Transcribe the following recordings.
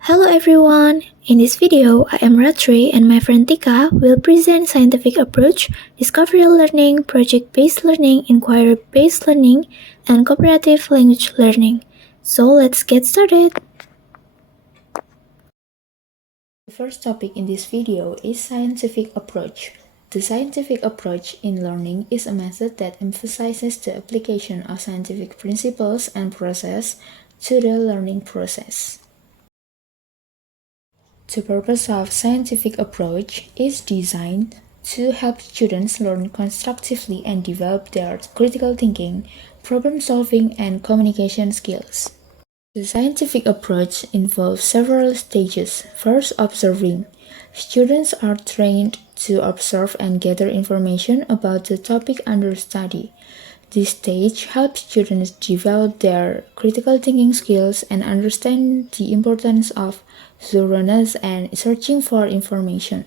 Hello everyone! In this video, I am Ratri and my friend Tika will present scientific approach, discovery learning, project-based learning, inquiry-based learning, and cooperative language learning. So let's get started! The first topic in this video is scientific approach. The scientific approach in learning is a method that emphasizes the application of scientific principles and process to the learning process. The purpose of scientific approach is designed to help students learn constructively and develop their critical thinking, problem solving, and communication skills. The scientific approach involves several stages. First, observing. Students are trained to observe and gather information about the topic under study. This stage helps students develop their critical thinking skills and understand the importance of thoroughness and searching for information.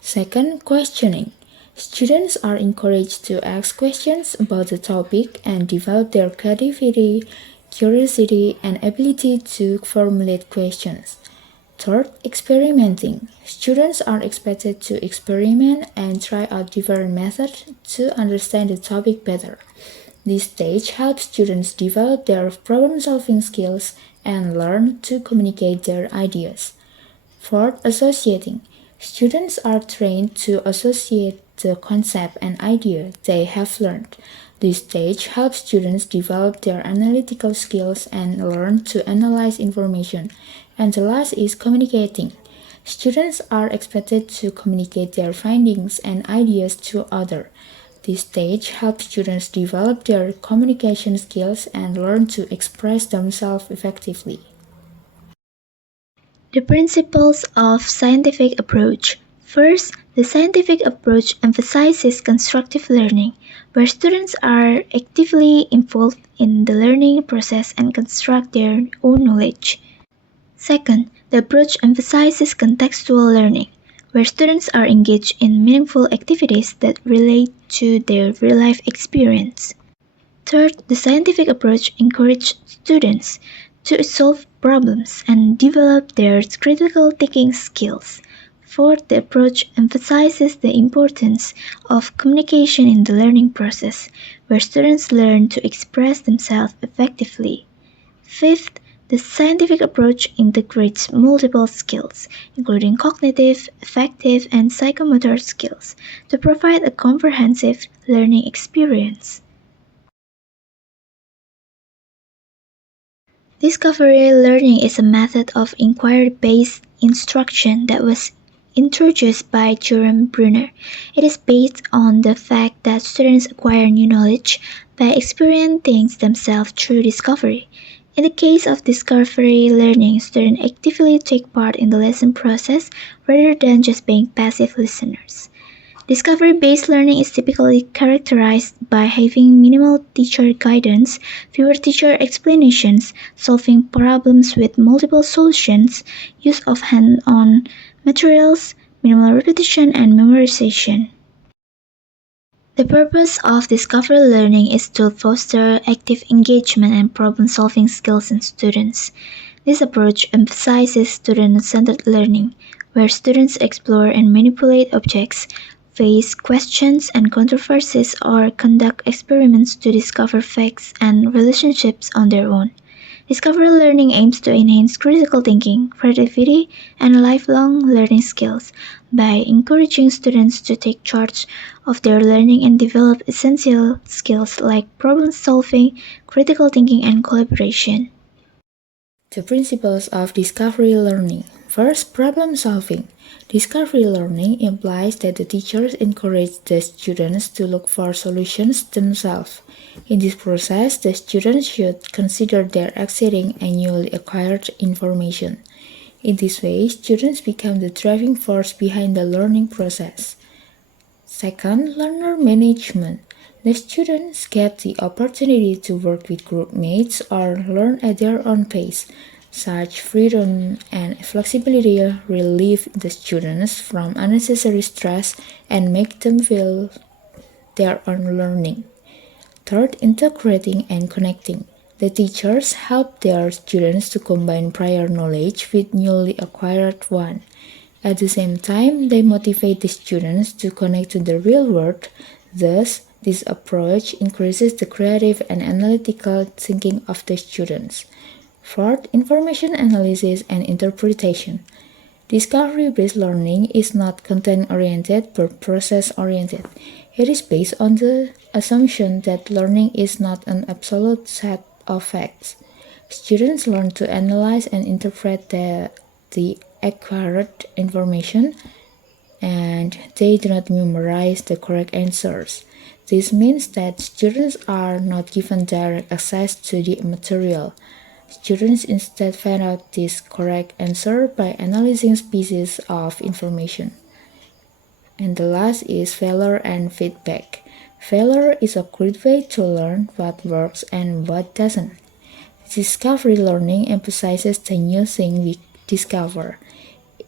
Second, questioning. Students are encouraged to ask questions about the topic and develop their creativity, curiosity, and ability to formulate questions. Third, experimenting. Students are expected to experiment and try out different methods to understand the topic better. This stage helps students develop their problem-solving skills and learn to communicate their ideas. Fourth, associating. Students are trained to associate the concept and idea they have learned. This stage helps students develop their analytical skills and learn to analyze information. And the last is communicating. Students are expected to communicate their findings and ideas to others. This stage helps students develop their communication skills and learn to express themselves effectively. The principles of scientific approach. First, the scientific approach emphasizes constructive learning, where students are actively involved in the learning process and construct their own knowledge. Second, the approach emphasizes contextual learning, where students are engaged in meaningful activities that relate to their real-life experience. Third, the scientific approach encourages students to solve problems and develop their critical thinking skills. Fourth, the approach emphasizes the importance of communication in the learning process, where students learn to express themselves effectively. Fifth, the scientific approach integrates multiple skills, including cognitive, affective, and psychomotor skills, to provide a comprehensive learning experience. Discovery learning is a method of inquiry-based instruction that was introduced by Jerome Bruner. It is based on the fact that students acquire new knowledge by experiencing things themselves through discovery. In the case of discovery learning, students actively take part in the lesson process rather than just being passive listeners. Discovery-based learning is typically characterized by having minimal teacher guidance, fewer teacher explanations, solving problems with multiple solutions, use of hand-on materials, minimal repetition, and memorization. The purpose of discovery learning is to foster active engagement and problem-solving skills in students. This approach emphasizes student-centered learning, where students explore and manipulate objects, face questions and controversies, or conduct experiments to discover facts and relationships on their own. Discovery learning aims to enhance critical thinking, creativity, and lifelong learning skills by encouraging students to take charge of their learning and develop essential skills like problem solving, critical thinking, and collaboration. The principles of discovery learning. First, problem solving. Discovery learning implies that the teachers encourage the students to look for solutions themselves. In this process, the students should consider their existing and newly acquired information. In this way, students become the driving force behind the learning process. Second, learner management. The students get the opportunity to work with group mates or learn at their own pace. Such freedom and flexibility relieve the students from unnecessary stress and make them feel their own learning. Third, integrating and connecting. The teachers help their students to combine prior knowledge with newly acquired one. At the same time, they motivate the students to connect to the real world. Thus, this approach increases the creative and analytical thinking of the students. Fourth, information analysis and interpretation. Discovery-based learning is not content-oriented but process-oriented. It is based on the assumption that learning is not an absolute set of facts. Students learn to analyze and interpret the acquired information, and they do not memorize the correct answers. This means that students are not given direct access to the material. Students instead find out this correct answer by analyzing pieces of information. And the last is failure and feedback. Failure is a great way to learn what works and what doesn't. Discovery learning emphasizes the new thing we discover.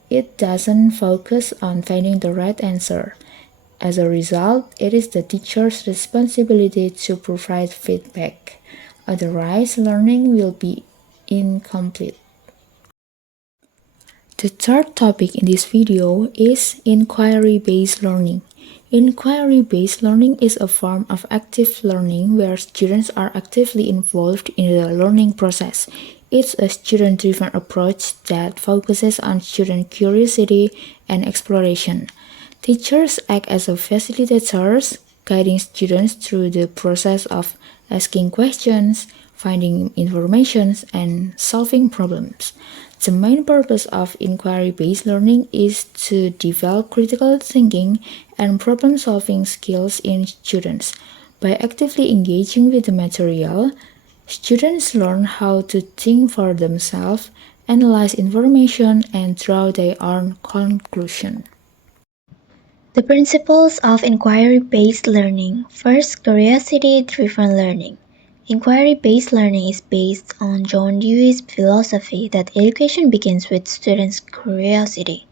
It doesn't focus on finding the right answer. As a result, it is the teacher's responsibility to provide feedback. Otherwise, learning will be incomplete. The third topic in this video is inquiry-based learning. Inquiry-based learning is a form of active learning where students are actively involved in the learning process. It's a student-driven approach that focuses on student curiosity and exploration. Teachers act as facilitators, guiding students through the process of asking questions, finding information, and solving problems. The main purpose of inquiry-based learning is to develop critical thinking and problem-solving skills in students. By actively engaging with the material, students learn how to think for themselves, analyze information, and draw their own conclusion. The principles of inquiry-based learning. First, curiosity-driven learning. Inquiry-based learning is based on John Dewey's philosophy that education begins with students' curiosity.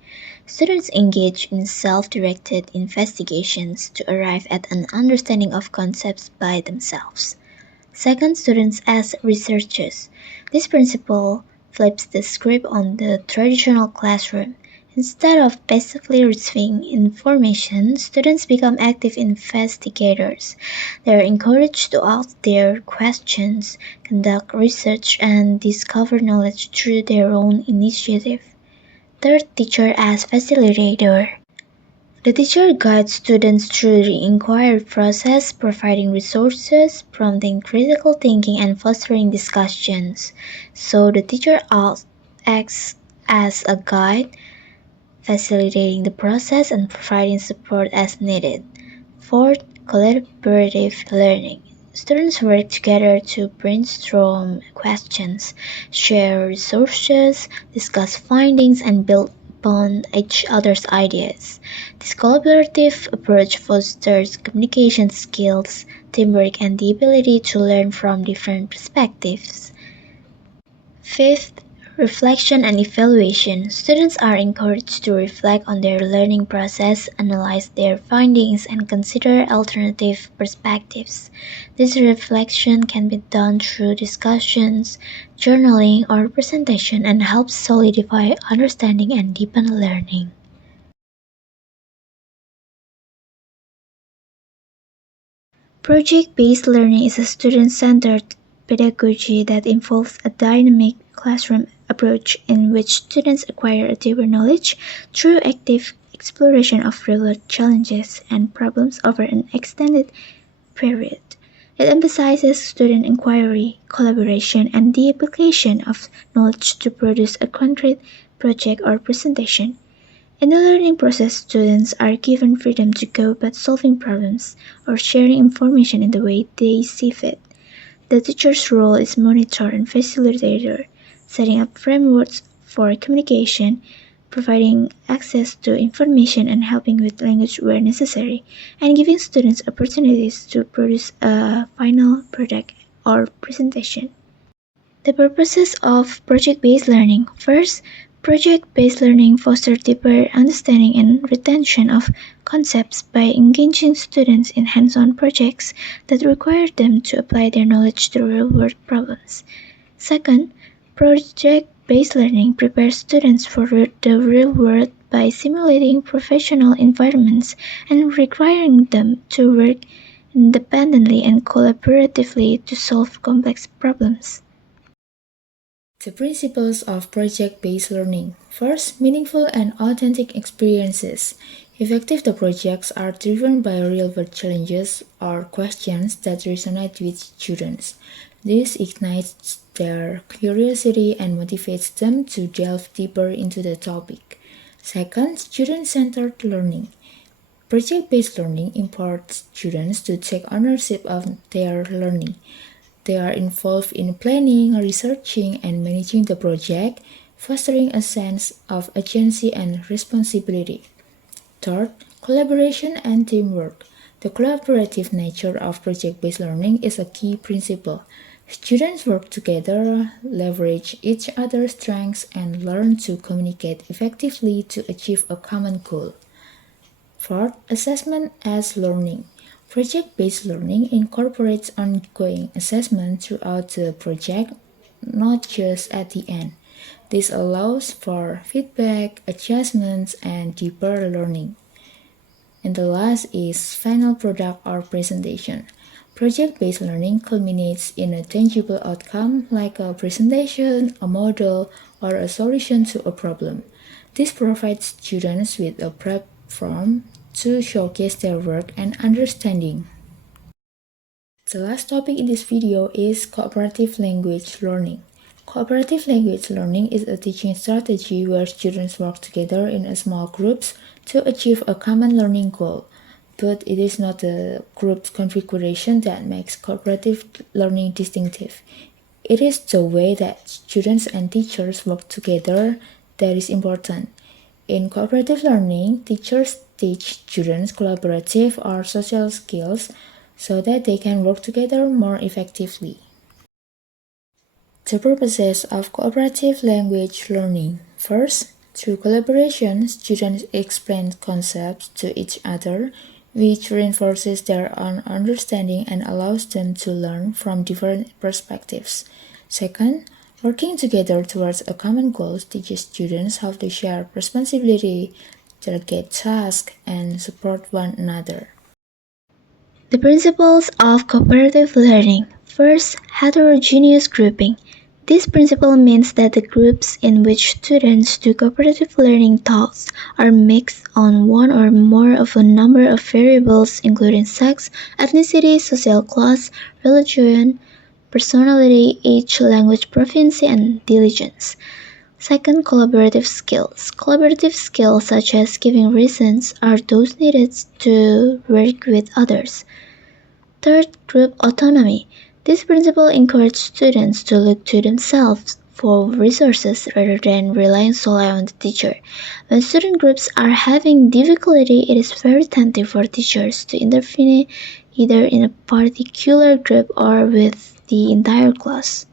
Students engage in self-directed investigations to arrive at an understanding of concepts by themselves. Second, students as researchers. This principle flips the script on the traditional classroom. Instead of passively receiving information, students become active investigators. They are encouraged to ask their questions, conduct research, and discover knowledge through their own initiative. Third, teacher as facilitator. The teacher guides students through the inquiry process, providing resources, prompting critical thinking, and fostering discussions. So the teacher acts as a guide, facilitating the process and providing support as needed. Fourth, collaborative learning. Students work together to brainstorm questions, share resources, discuss findings, and build upon each other's ideas. This collaborative approach fosters communication skills, teamwork, and the ability to learn from different perspectives. Fifth, reflection and evaluation. Students are encouraged to reflect on their learning process, analyze their findings, and consider alternative perspectives. This reflection can be done through discussions, journaling, or presentation and helps solidify understanding and deepen learning. Project-based learning is a student-centered pedagogy that involves a dynamic classroom approach in which students acquire a deeper knowledge through active exploration of real-world challenges and problems over an extended period. It emphasizes student inquiry, collaboration, and the application of knowledge to produce a concrete project or presentation. In the learning process, students are given freedom to go about solving problems or sharing information in the way they see fit. The teacher's role is monitor and facilitator, setting up frameworks for communication, providing access to information and helping with language where necessary, and giving students opportunities to produce a final product or presentation. The purposes of project-based learning. First, Project-based learning fosters deeper understanding and retention of concepts by engaging students in hands-on projects that require them to apply their knowledge to real-world problems. Second, project-based learning prepares students for the real world by simulating professional environments and requiring them to work independently and collaboratively to solve complex problems. The principles of project-based learning. First, meaningful and authentic experiences. Effective projects are driven by real-world challenges or questions that resonate with students. This ignites their curiosity and motivates them to delve deeper into the topic. Second, student-centered learning. Project-based learning empowers students to take ownership of their learning. They are involved in planning, researching, and managing the project, fostering a sense of agency and responsibility. Third, collaboration and teamwork. The collaborative nature of project-based learning is a key principle. Students work together, leverage each other's strengths, and learn to communicate effectively to achieve a common goal. Fourth, assessment as learning. Project-based learning incorporates ongoing assessment throughout the project, not just at the end. This allows for feedback, adjustments, and deeper learning. And the last is final product or presentation. Project-based learning culminates in a tangible outcome like a presentation, a model, or a solution to a problem. This provides students with a platform to showcase their work and understanding. The last topic in this video is cooperative language learning. Cooperative language learning is a teaching strategy where students work together in small groups to achieve a common learning goal. But it is not the group configuration that makes cooperative learning distinctive. It is the way that students and teachers work together that is important. In cooperative learning, teachers teach students collaborative or social skills so that they can work together more effectively. The purposes of cooperative language learning. First, through collaboration, students explain concepts to each other, which reinforces their own understanding and allows them to learn from different perspectives. Second, working together towards a common goal teaches students how to share responsibility, delegate tasks, and support one another. The principles of cooperative learning. First, heterogeneous grouping. This principle means that the groups in which students do cooperative learning tasks are mixed on one or more of a number of variables including sex, ethnicity, social class, religion, personality, age, language proficiency, and diligence. Second, collaborative skills. Collaborative skills such as giving reasons are those needed to work with others. Third, group autonomy. This principle encourages students to look to themselves for resources rather than relying solely on the teacher. When student groups are having difficulty, it is very tempting for teachers to intervene either in a particular group or with the entire class.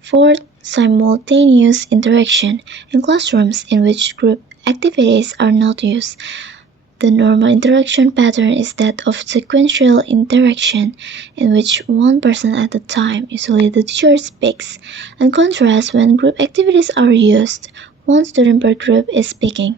Fourth, simultaneous interaction. In classrooms in which group activities are not used, the normal interaction pattern is that of sequential interaction, in which one person at a time, usually the teacher, speaks. In contrast, when group activities are used, one student per group is speaking.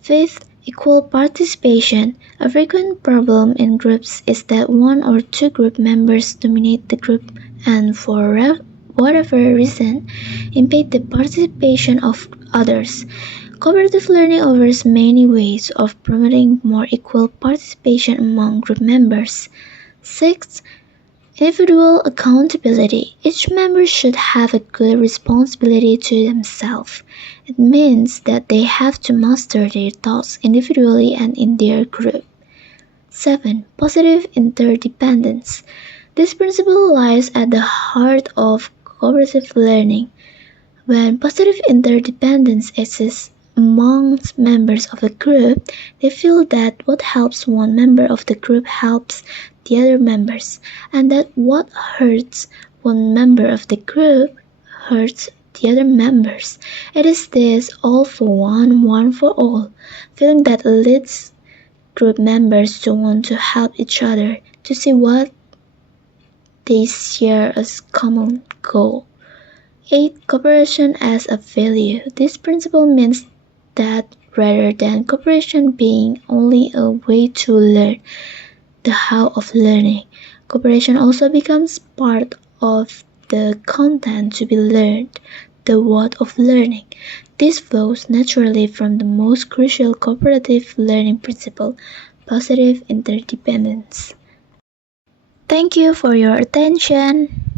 Fifth, equal participation. A frequent problem in groups is that one or two group members dominate the group and for whatever reason impede the participation of others. Cooperative learning offers many ways of promoting more equal participation among group members. Sixth, individual accountability. Each member should have a good responsibility to themselves. It means that they have to master their thoughts individually and in their group. 7. Positive interdependence. This principle lies at the heart of cooperative learning. When positive interdependence exists amongst members of a group, they feel that what helps one member of the group helps the other members, and that what hurts one member of the group hurts the other members. It is this all for one for all feeling that leads group members to want to help each other, to see what they share as common goal. 8. Cooperation as a value. This principle means that rather than cooperation being only a way to learn the how of learning, cooperation also becomes part of the content to be learned, the what of learning. This flows naturally from the most crucial cooperative learning principle, positive interdependence. Thank you for your attention.